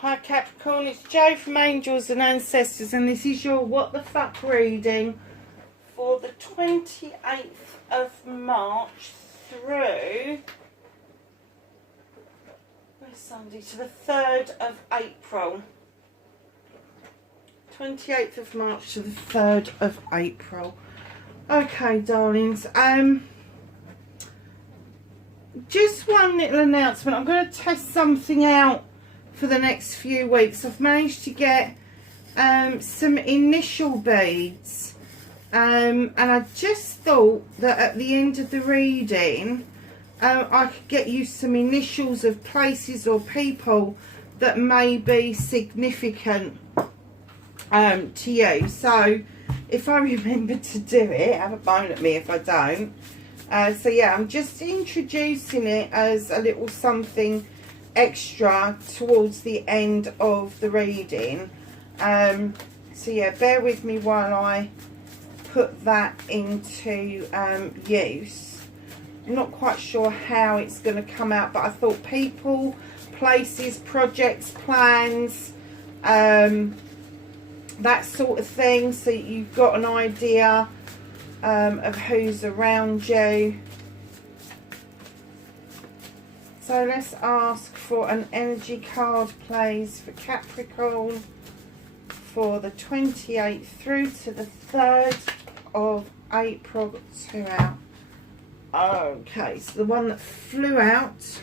Hi Capricorn, it's Jo from Angels and Ancestors, and this is your What the Fuck reading for the 28th of March through Sunday to the 3rd of April. 28th of March to the 3rd of April. Okay, darlings. Just one little announcement. I'm going to test something out for the next few weeks. I've managed to get some initial beads, and I just thought that at the end of the reading I could get you some initials of places or people that may be significant to you. So if I remember to do it, have a bone at me if I don't. So yeah, I'm just introducing it as a little something extra towards the end of the reading. So yeah, bear with me while I put that into use. I'm not quite sure how it's going to come out, but I thought people, places, projects, plans, that sort of thing, so you've got an idea of who's around you. So let's ask for an energy card, please, for Capricorn for the 28th through to the 3rd of April. Got two out. Okay, so the one that flew out,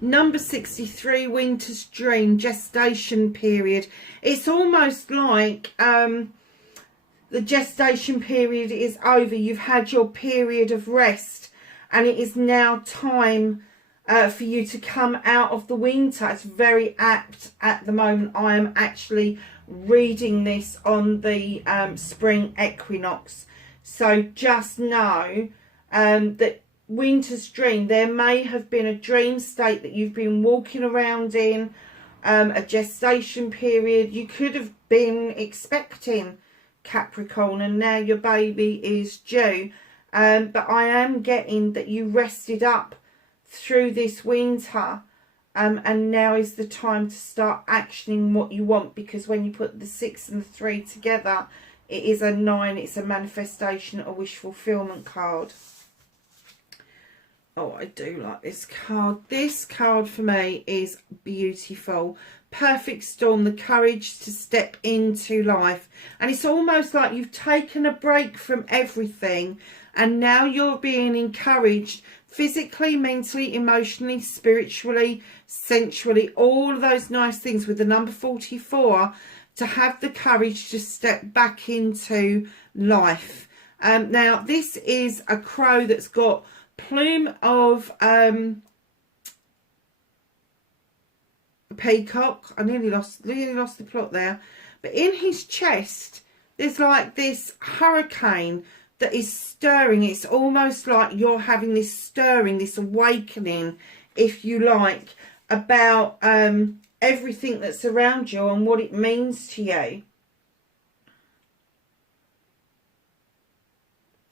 number 63, Winter's Dream, gestation period. It's almost like the gestation period is over. You've had your period of rest, and it is now time for you to come out of the winter. It's very apt at the moment. I am actually reading this on the spring equinox. So just know that Winter's Dream, there may have been a dream state that you've been walking around in, a gestation period. You could have been expecting, Capricorn, and now your baby is due. But I am getting that you rested up through this winter, and now is the time to start actioning what you want, because when you put the 6 and the 3 together, it is a 9. It's a manifestation, a wish fulfillment card. Oh, I do like this card. This card for me is beautiful. Perfect storm, the courage to step into life. And it's almost like you've taken a break from everything, and now you're being encouraged physically, mentally, emotionally, spiritually, sensually, all of those nice things with the number 44, to have the courage to step back into life. Now, this is a crow that's got plume of a peacock. I nearly lost the plot there. But in his chest, there's like this hurricane that is stirring. It's almost like you're having this stirring, this awakening, if you like, about everything that's around you and what it means to you.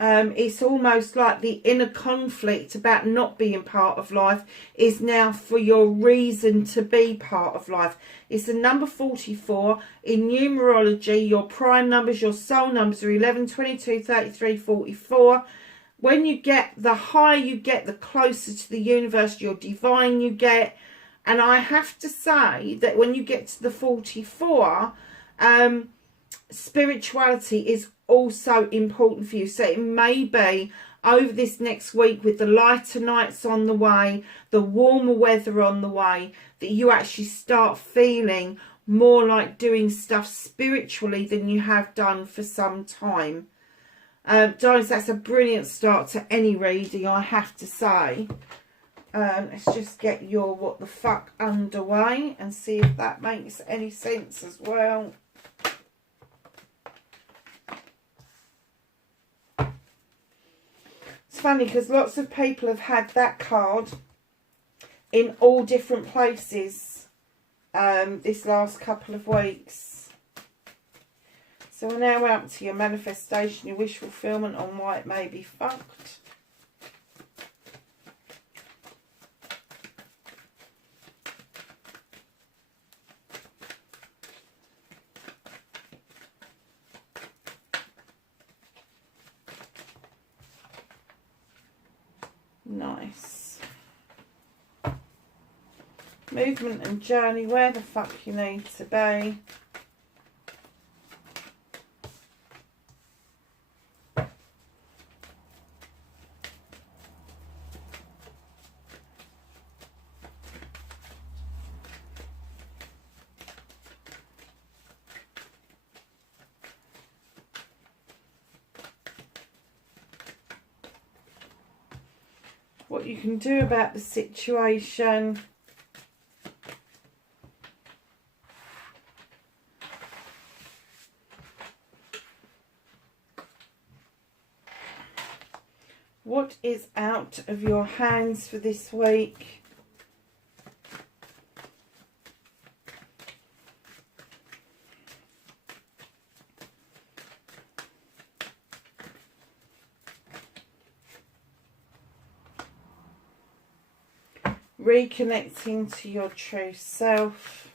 It's almost like the inner conflict about not being part of life is now for your reason to be part of life. It's the number 44. In numerology, your prime numbers, your soul numbers are 11, 22, 33, 44. When you get, the higher you get, the closer to the universe, your divine you get. And I have to say that when you get to the 44, spirituality is also important for you. So it may be over this next week, with the lighter nights on the way, the warmer weather on the way, that you actually start feeling more like doing stuff spiritually than you have done for some time. Darlings, that's a brilliant start to any reading, I have to say. Let's just get your what the fuck underway and see if that makes any sense as well. It's funny because lots of people have had that card in all different places this last couple of weeks. So we're now out to your manifestation, your wish fulfillment on why it may be fucked. Nice. Movement and journey, where the fuck you need to be. What you can do about the situation. What is out of your hands for this week? Reconnecting to your true self.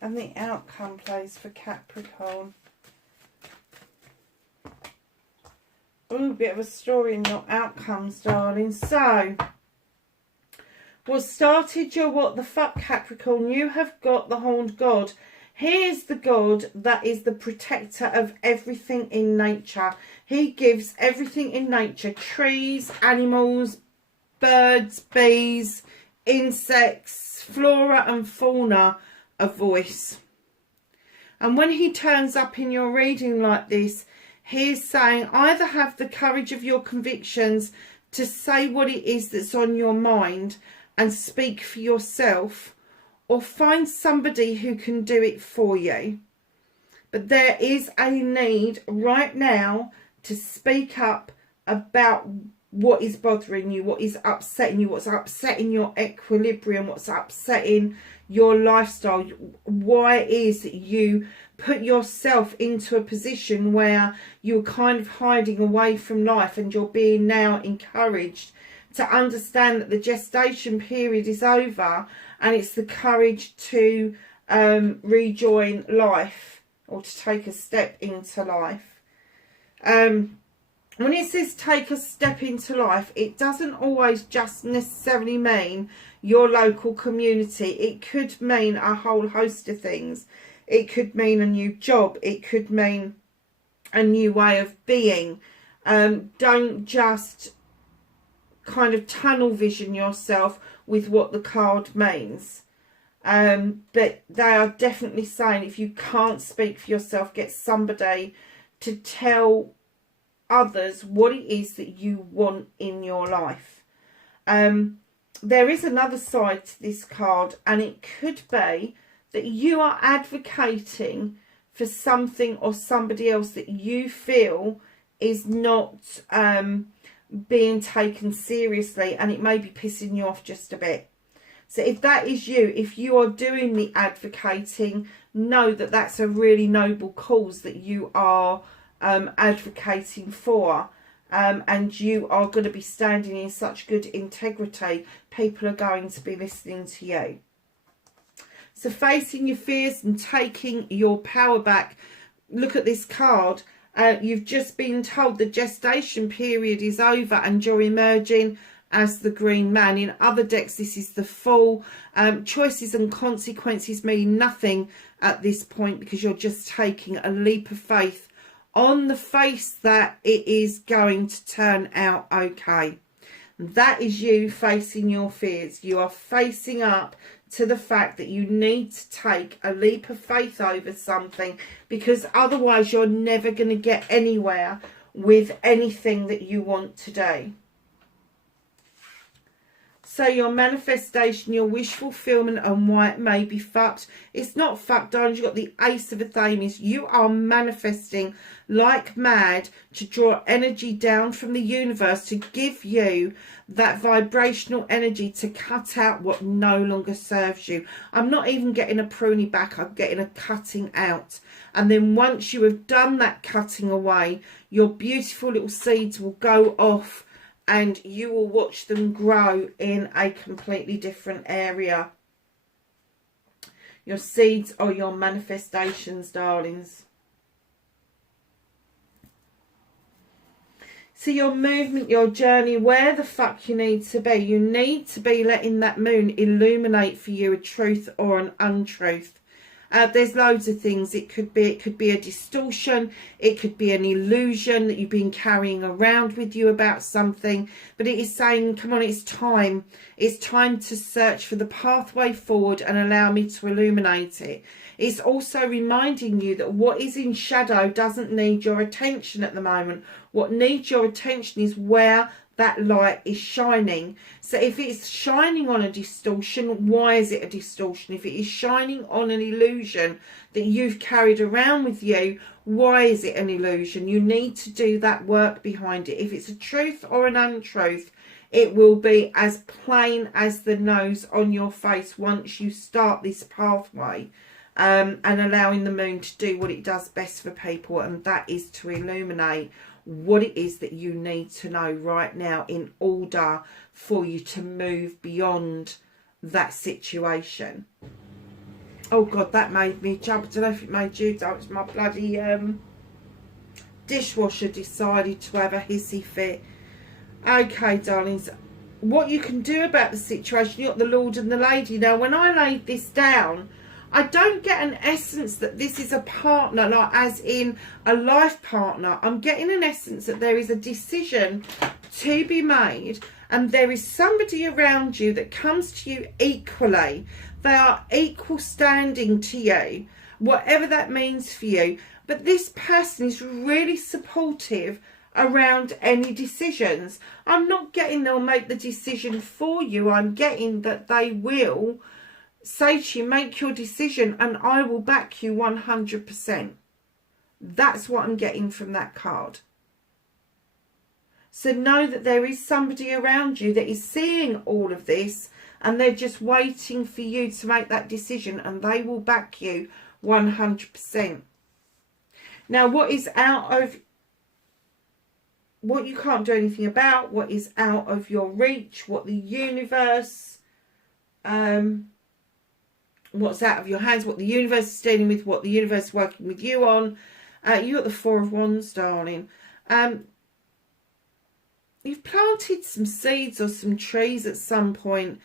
And the outcome plays for Capricorn. Ooh, bit of a story in your outcomes, darling. So, what started your what the fuck, Capricorn? You have got the horned god. He is the god that is the protector of everything in nature. He gives everything in nature, trees, animals, birds, bees, insects, flora and fauna, a voice. And when he turns up in your reading like this, he's saying either have the courage of your convictions to say what it is that's on your mind and speak for yourself, or find somebody who can do it for you. But there is a need right now to speak up about what is bothering you, what is upsetting you, what's upsetting your equilibrium, what's upsetting your lifestyle, why it is that you put yourself into a position where you're kind of hiding away from life, and you're being now encouraged to understand that the gestation period is over and it's the courage to rejoin life, or to take a step into life. When it says take a step into life, it doesn't always just necessarily mean your local community. It could mean a whole host of things. It could mean a new job. It could mean a new way of being. Don't just kind of tunnel vision yourself with what the card means. But they are definitely saying if you can't speak for yourself, get somebody to tell others what it is that you want in your life. There is another side to this card, and it could be that you are advocating for something or somebody else that you feel is not being taken seriously, and it may be pissing you off just a bit. So if that is you, if you are doing the advocating, know that that's a really noble cause that you are advocating for, and you are going to be standing in such good integrity. People are going to be listening to you. So facing your fears and taking your power back. Look at this card. You've just been told the gestation period is over and you're emerging as the green man. In other decks, this is the Fool. Choices and consequences mean nothing at this point, because you're just taking a leap of faith on the face that it is going to turn out okay. That is you facing your fears. You are facing up to the fact that you need to take a leap of faith over something, because otherwise you're never going to get anywhere with anything that you want to do. So your manifestation, your wish fulfillment and why it may be fucked. It's not fucked, darling. You've got the Ace of Athenians. You are manifesting like mad to draw energy down from the universe to give you that vibrational energy to cut out what no longer serves you. I'm not even getting a pruning back. I'm getting a cutting out. And then once you have done that cutting away, your beautiful little seeds will go off and you will watch them grow in a completely different area. Your seeds are your manifestations, darlings. So your movement, your journey, where the fuck you need to be. You need to be letting that moon illuminate for you a truth or an untruth. There's loads of things. It could be a distortion. It could be an illusion that you've been carrying around with you about something. But it is saying, come on, it's time. It's time to search for the pathway forward and allow me to illuminate it. It's also reminding you that what is in shadow doesn't need your attention at the moment. What needs your attention is where that light is shining. So if it's shining on a distortion, why is it a distortion? If it is shining on an illusion that you've carried around with you, why is it an illusion? You need to do that work behind it. If it's a truth or an untruth, it will be as plain as the nose on your face once you start this pathway, and allowing the moon to do what it does best for people, and that is to illuminate what it is that you need to know right now in order for you to move beyond that situation. Oh God, that made me jump. I don't know if it made you jump. It's my bloody dishwasher decided to have a hissy fit. Okay, darlings, what you can do about the situation, you've got the Lord and the Lady. Now, when I laid this down, I don't get an essence that this is a partner, like as in a life partner. I'm getting an essence that there is a decision to be made and there is somebody around you that comes to you equally. They are equal standing to you, whatever that means for you. But this person is really supportive around any decisions. I'm not getting they'll make the decision for you. I'm getting that they will say to you, make your decision and I will back you 100%. That's what I'm getting from that card. So know that there is somebody around you that is seeing all of this and they're just waiting for you to make that decision and they will back you 100%. Now, what is out of, what you can't do anything about, what is out of your reach, what the universe, what's out of your hands, what the universe is dealing with, what the universe is working with you on. You got the Four of Wands, darling. You've planted some seeds or some trees at some point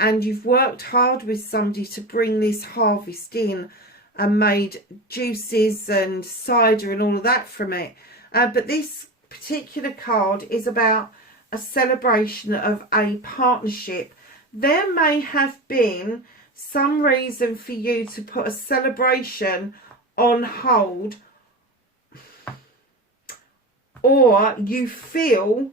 and you've worked hard with somebody to bring this harvest in and made juices and cider and all of that from it. But this particular card is about a celebration of a partnership. There may have been some reason for you to put a celebration on hold, or you feel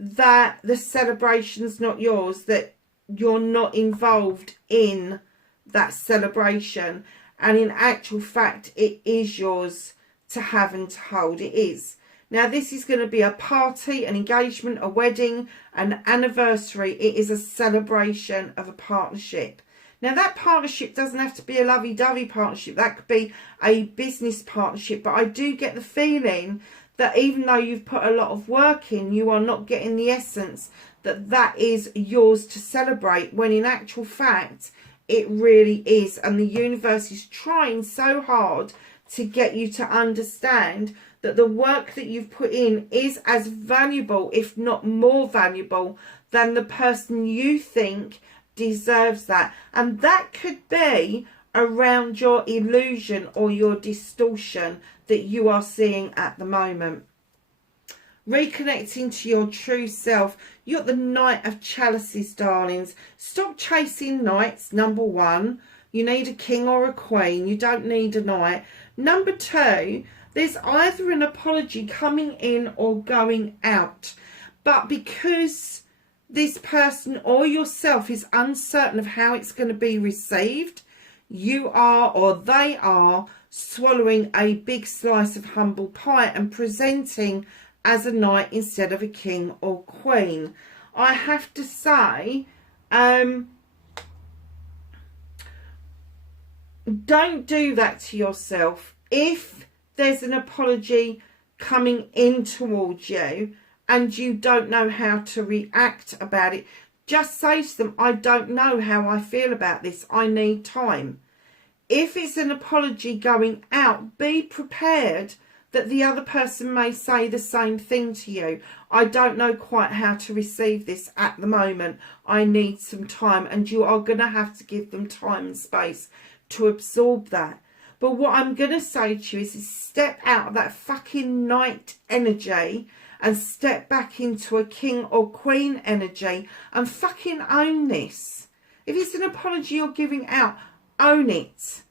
that the celebration's not yours, that you're not involved in that celebration, and in actual fact it is yours to have and to hold. It is. Now this is going to be a party, an engagement, a wedding, an anniversary. It is a celebration of a partnership. Now, that partnership doesn't have to be a lovey-dovey partnership. That could be a business partnership. But I do get the feeling that even though you've put a lot of work in, you are not getting the essence that that is yours to celebrate, when in actual fact, it really is. And the universe is trying so hard to get you to understand that the work that you've put in is as valuable, if not more valuable, than the person you think deserves that. And that could be around your illusion or your distortion that you are seeing at the moment. Reconnecting to your true self. You're the Knight of Chalices, darlings. Stop chasing knights, number one. You need a king or a queen. You don't need a knight. Number two, there's either an apology coming in or going out. But because this person or yourself is uncertain of how it's going to be received, you are, or they are, swallowing a big slice of humble pie and presenting as a knight instead of a king or queen. I have to say, don't do that to yourself. If there's an apology coming in towards you and you don't know how to react about it, just say to them, I don't know how I feel about this. I need time. If it's an apology going out, be prepared that the other person may say the same thing to you. I don't know quite how to receive this at the moment. I need some time. And you are going to have to give them time and space to absorb that. But what I'm going to say to you is step out of that fucking knight energy and step back into a king or queen energy and fucking own this. If it's an apology you're giving out, own it.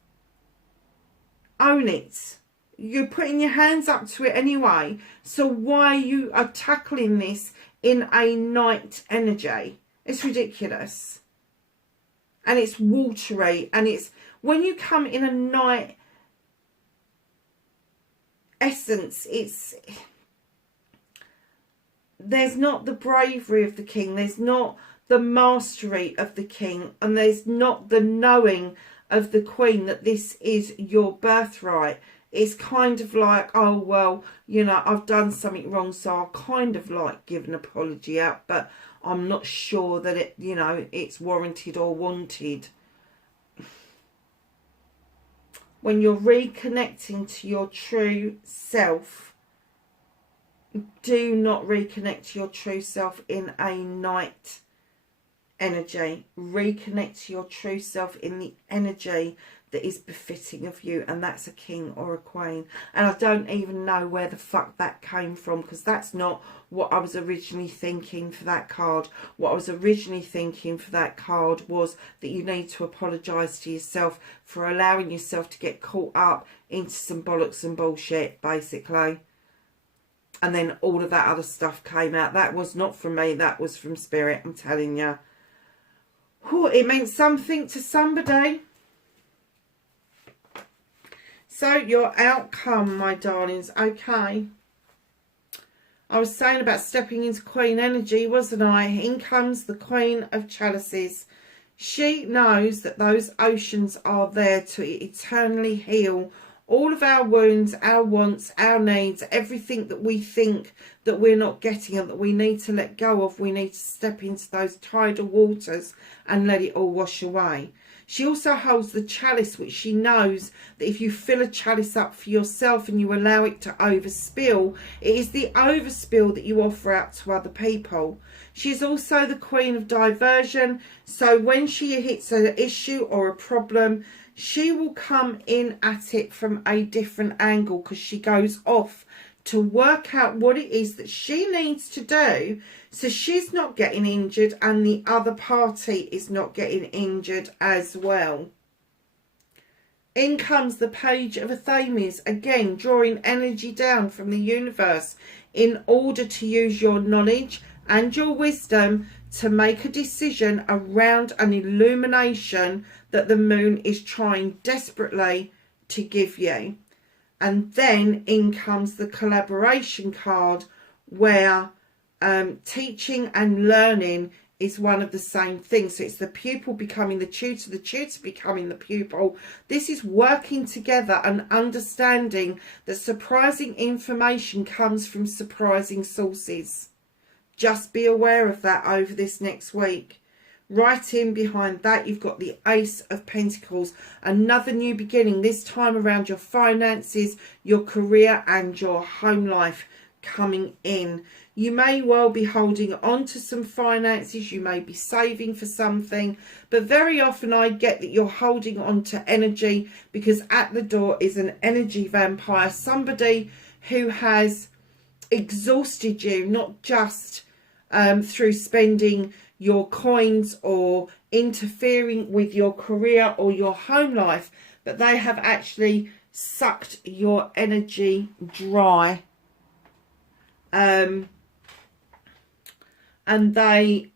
Own it. You're putting your hands up to it anyway. So why you are tackling this in a knight energy? It's ridiculous. And it's watery. And it's when you come in a knight essence, there's not the bravery of the king. There's not the mastery of the king. And there's not the knowing of the queen that this is your birthright. It's kind of like, oh, well, you know, I've done something wrong, so I'll kind of like give an apology out, but I'm not sure that it, you know, it's warranted or wanted. When you're reconnecting to your true self, do not reconnect to your true self in a knight energy. Reconnect to your true self in the energy that is befitting of you, and that's a king or a queen. And I don't even know where the fuck that came from, because that's not what I was originally thinking for that card. What I was originally thinking for that card was that you need to apologise to yourself for allowing yourself to get caught up into some bollocks and bullshit, basically. And then all of that other stuff came out. That was not from me, that was from Spirit, I'm telling you. Whew, it meant something to somebody. So, your outcome, my darlings, okay. I was saying about stepping into Queen energy, wasn't I? In comes the Queen of Chalices. She knows that those oceans are there to eternally heal all of our wounds, our wants, our needs, everything that we think that we're not getting and that we need to let go of. We need to step into those tidal waters and let it all wash away. She also holds the chalice, which she knows that if you fill a chalice up for yourself and you allow it to overspill, it is the overspill that you offer out to other people. She is also the queen of diversion. So when she hits an issue or a problem, she will come in at it from a different angle, because she goes off to work out what it is that she needs to do so she's not getting injured and the other party is not getting injured as well. In comes the Page of Athames, again drawing energy down from the universe in order to use your knowledge and your wisdom to make a decision around an illumination that the moon is trying desperately to give you. And then in comes the collaboration card, where teaching and learning is one of the same things. So it's the pupil becoming the tutor becoming the pupil. This is working together and understanding that surprising information comes from surprising sources. Just be aware of that over this next week. Right in behind that, you've got the Ace of Pentacles. Another new beginning, this time around your finances, your career and your home life coming in. You may well be holding on to some finances. You may be saving for something. But very often I get that you're holding on to energy, because at the door is an energy vampire. Somebody who has exhausted you, not just through spending your coins or interfering with your career or your home life, but they have actually sucked your energy dry, and they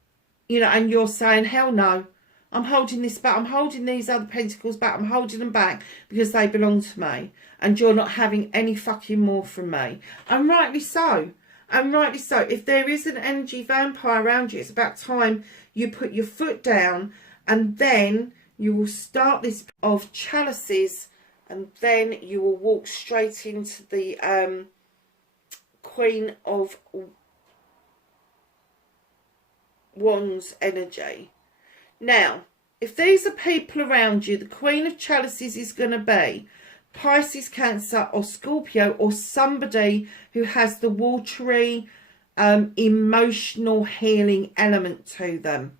you know, and you're saying, hell no, I'm holding this back, I'm holding these other pentacles back, I'm holding them back because they belong to me, and you're not having any fucking more from me. And rightly so. And rightly so. If there is an energy vampire around you, it's about time you put your foot down, and then you will start this of chalices, and then you will walk straight into the Queen of Wands energy. Now, if these are people around you, the Queen of Chalices is going to be Pisces, Cancer or Scorpio, or somebody who has the watery, emotional healing element to them.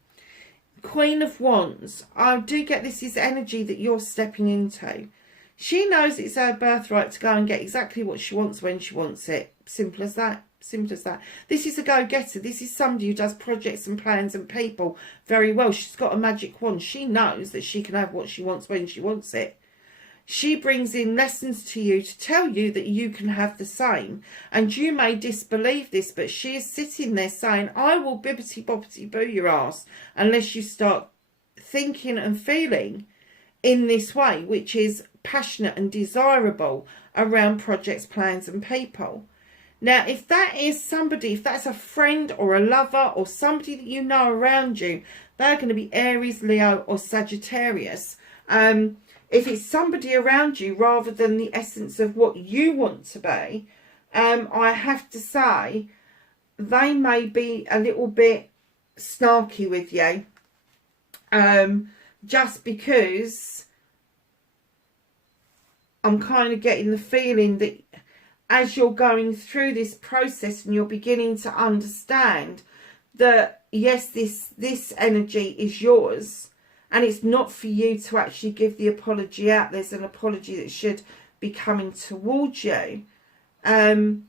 Queen of Wands, I do get this is energy that you're stepping into. She knows it's her birthright to go and get exactly what she wants when she wants it. Simple as that. Simple as that. This is a go-getter. This is somebody who does projects and plans and people very well. She's got a magic wand. She knows that she can have what she wants when she wants it. She brings in lessons to you to tell you that you can have the same. And you may disbelieve this, but she is sitting there saying, I will bibbity-bobbity-boo your ass unless you start thinking and feeling in this way, which is passionate and desirable around projects, plans and people. Now, if that is somebody, if that's a friend or a lover or somebody that you know around you, they're going to be Aries, Leo or Sagittarius. If it's somebody around you rather than the essence of what you want to be, I have to say they may be a little bit snarky with you. Just because I'm kind of getting the feeling that as you're going through this process and you're beginning to understand that, yes, this energy is yours and it's not for you to actually give the apology out. There's an apology that should be coming towards you. I'm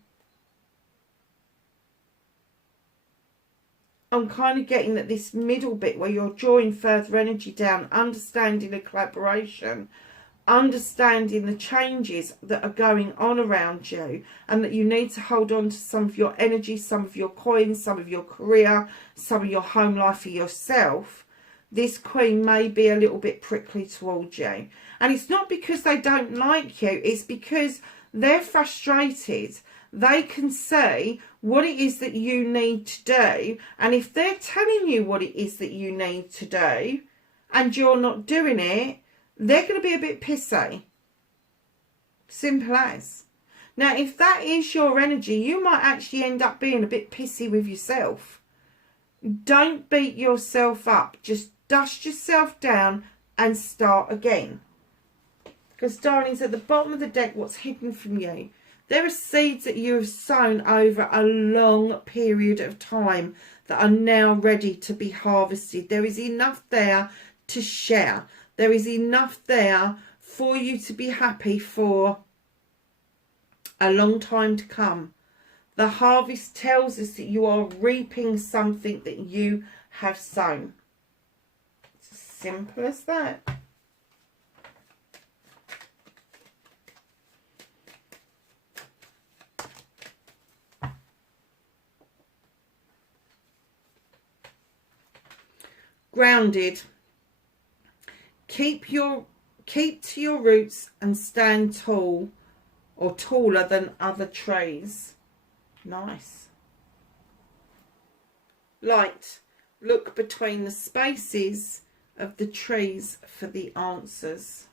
kind of getting that this middle bit where you're drawing further energy down, understanding a collaboration, understanding the changes that are going on around you, and that you need to hold on to some of your energy, some of your coins, some of your career, some of your home life for yourself. This Queen may be a little bit prickly towards you. And it's not because they don't like you, it's because they're frustrated. They can see what it is that you need to do, and if they're telling you what it is that you need to do and you're not doing it, they're going to be a bit pissy. Simple as. Now, if that is your energy, you might actually end up being a bit pissy with yourself. Don't beat yourself up. Just dust yourself down and start again. Because, darlings, at the bottom of the deck, what's hidden from you? There are seeds that you have sown over a long period of time that are now ready to be harvested. There is enough there to share. There is enough there for you to be happy for a long time to come. The harvest tells us that you are reaping something that you have sown. It's as simple as that. Grounded. Keep to your roots and stand tall, or taller than other trees. Nice. Light. Look between the spaces of the trees for the answers.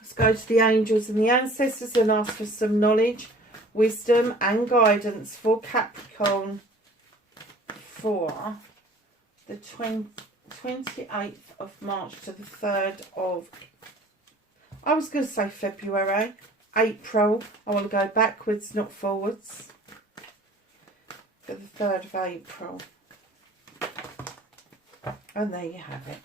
Let's go to the angels and the ancestors and ask for some knowledge, wisdom and guidance for Capricorn for the 28th of March to the 3rd of, I was going to say February, April. I want to go backwards, not forwards. For the 3rd of April. And there you have it.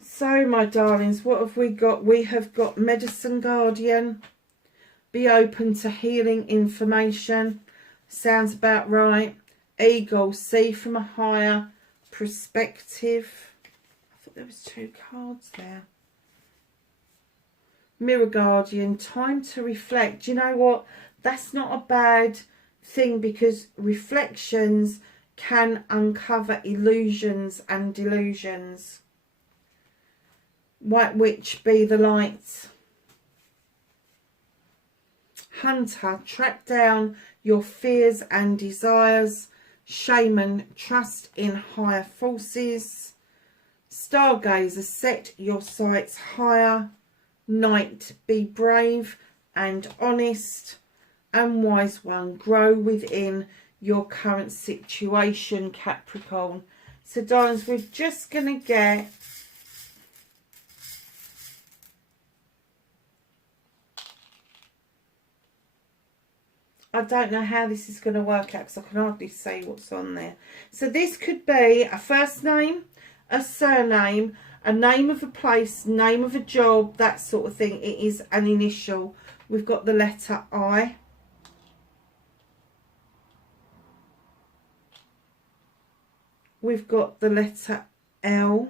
So, my darlings, what have we got? We have got Medicine Guardian. Be open to healing information. Sounds about right. Eagle, see from a higher perspective. I thought there was 2 cards there. Mirror Guardian, time to reflect. You know what? That's not a bad thing, because reflections can uncover illusions and delusions. White Witch, be the light. Hunter, track down your fears and desires. Shaman, trust in higher forces. Stargazer, set your sights higher. Knight, be brave and honest. And Wise One, grow within your current situation, Capricorn. So darlings, we're just going to get I don't know how this is going to work out, because I can hardly see what's on there. So this could be a first name, a surname, a name of a place, name of a job, that sort of thing. It is an initial. We've got the letter I. We've got the letter L.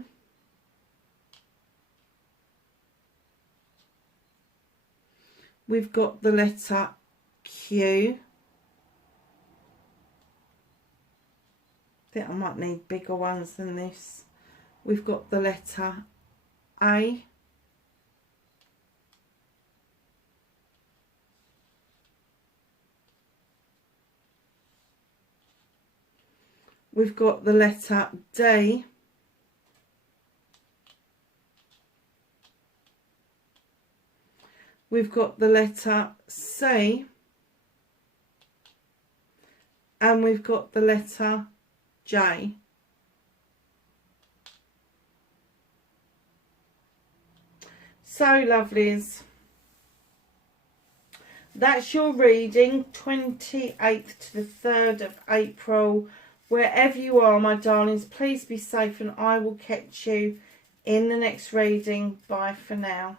We've got the letter Q. I think I might need bigger ones than this. We've got the letter A. We've got the letter D. We've got the letter C. And we've got the letter J. So lovelies, that's your reading, 28th to the 3rd of April. Wherever you are, my darlings, please be safe, and I will catch you in the next reading. Bye for now.